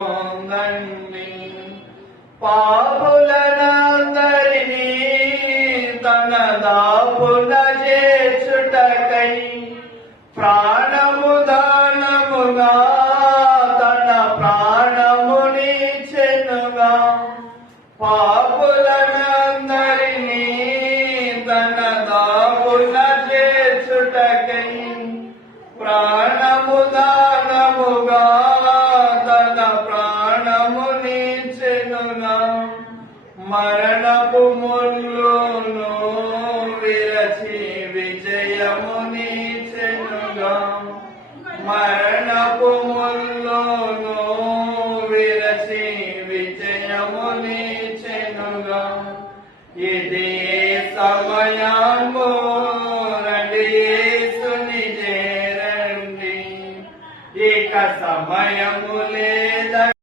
పొందండి. పాపులనందరినీ తన దాపున చేర్చుటకై ప్రాణము దానముగా తన ప్రాణమునిచ్చెనుగా. పాపులనందరినీ తన దాపున చేర్చుటకై ప్రాణము దానముగా తన ప్రాణమునిచ్చెనుగా. మరణపు ముళ్ళును